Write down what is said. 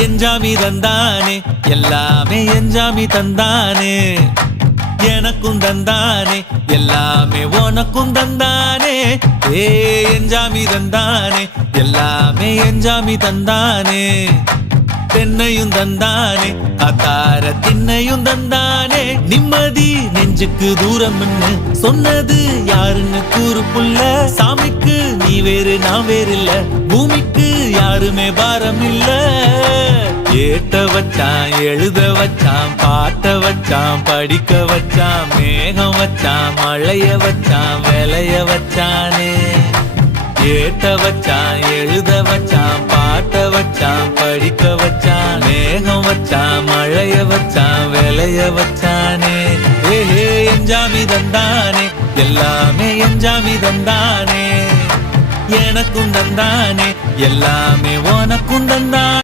எஞ்சாமி தந்தானே எல்லாமே எஞ்சாமி தந்தானே எனக்கும் தந்தானே எல்லாமே உனக்கும் தந்தானே ஏ எஞ்சாமி தந்தானே எல்லாமே எஞ்சாமி தந்தானே தென்னையும் தந்தானே அத்தார திண்ணையும் தந்தானே நிம்மதி நெஞ்சுக்கு தூரம்னு சொன்னது யாருன்னு கூறு புள்ள சாமிக்கு நீ வேறு நான் வேறு இல்ல பூமிக்கு யாருமே பாரம் இல்ல ஏட்ட வச்சான் எழுத வச்சான் பாட்ட வச்சான் படிக்க வச்சான் மேகம் வச்சான் மழைய வச்சான் விளைய வச்சானே ஏட்ட வச்சான் எழுத வச்சான் பாட்ட வச்சான் படிக்க வச்சான் மேகம் வச்சான் மழைய வச்சான் விளைய வச்சானே ஏஹே எஞ்சாமி தந்தானே எல்லாமே எஞ்சாமி தந்தானே எனக்கும் தந்தானே எல்லாமே உனக்கும் தந்தானே